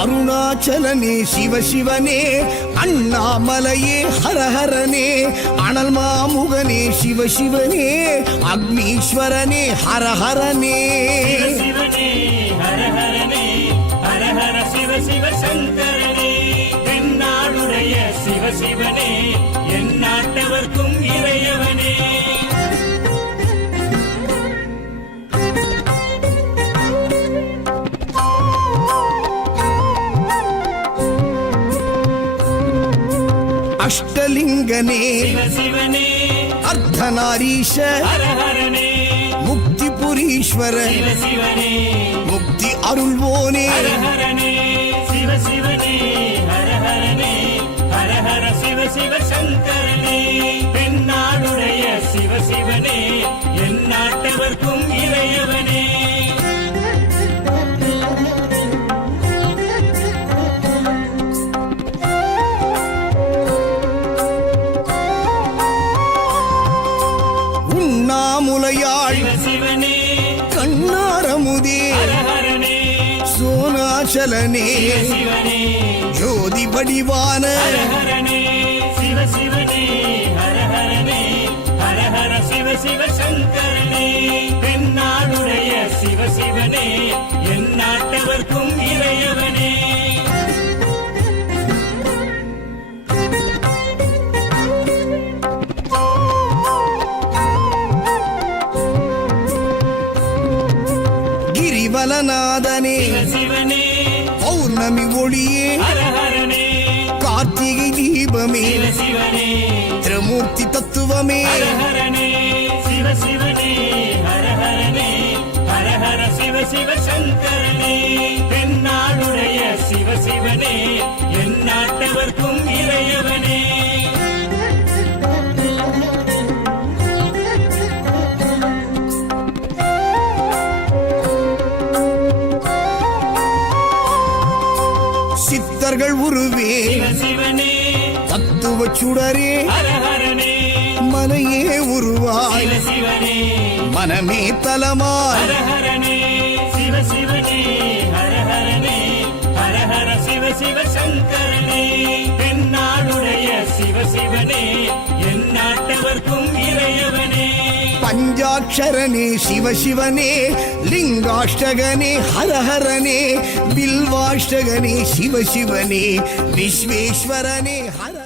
அருணாச்சலனே சிவசிவனே, அண்ணாமலையே ஹரஹரனே, அனல் மாமுகனே சிவசிவனே, அக்னீஸ்வரனே ஹரஹரனே. சிவசிவனே ஹரஹரனே, ஹரஹர சிவ சிவ சங்கரனே, தென்னாடுடைய சிவசிவனே, என் நாட்டவர்க்கும் இறையவனே. அஷ்டலிங்கனே சிவசிவனே, அர்த்தநாரீஷ ஹரஹரனே, முக்திபுரீஸ்வர சிவசிவனே, முக்தி அருள்வோனே. ஹரஹரனே சிவசிவனே, ஹரஹரனே, ஹரஹர சிவ சிவ சங்கரனே, தென்னாடுடைய சிவசிவனே, என் நாட்டவர்க்கும் இறையவனே. உண்ணாமுலையாள் சிவசிவனே, கண்ணாரமுதே ஹரஹரனே, சோனாச்சலனே சிவசிவனே, ஜோதி வடிவான ஹரஹரனே சிவசிவனே, ஹரஹரனே, ஹரஹர சிவ சிவ சங்கரனே, தென்னாடுடைய சிவசிவனே, என் நாட்டவர்க்கும் இறையவனே. கிரிவலநாதனே சிவசிவனே, பௌர்ணமி ஒளியே ஹரஹரனே, கார்த்திகை தீபமே சிவசிவனே, திரமூர்த்தி தத்துவமே. ஹரஹரனே சிவசிவனே, ஹரஹரனே, ஹரஹர சிவ சிவ சங்கரனே, தென்னாடுடைய சிவசிவனே, என் நாட்டவர்க்கும் இறையவனே. சித்தர்கள் உருவே சிவசிவனே, தத்துவ சுடரே ஹரஹரனே, மனையே உருவாய் சிவசிவனே, மனமே தலமாய். ஹரஹரனே சிவசிவனே, ஹரஹரனே, ஹரஹர சிவ சிவ சங்கரனே, தென்னாடுடைய சிவசிவனே, என் நாட்டவர்க்கும் இறையவனே. பஞ்சாட்சரனே சிவசிவனே, லிங்காஷ்டகனே ஹரஹரனே, பில்வாஷ்டகனே சிவசிவனே, விஸ்வேஸ்வரனே ஹர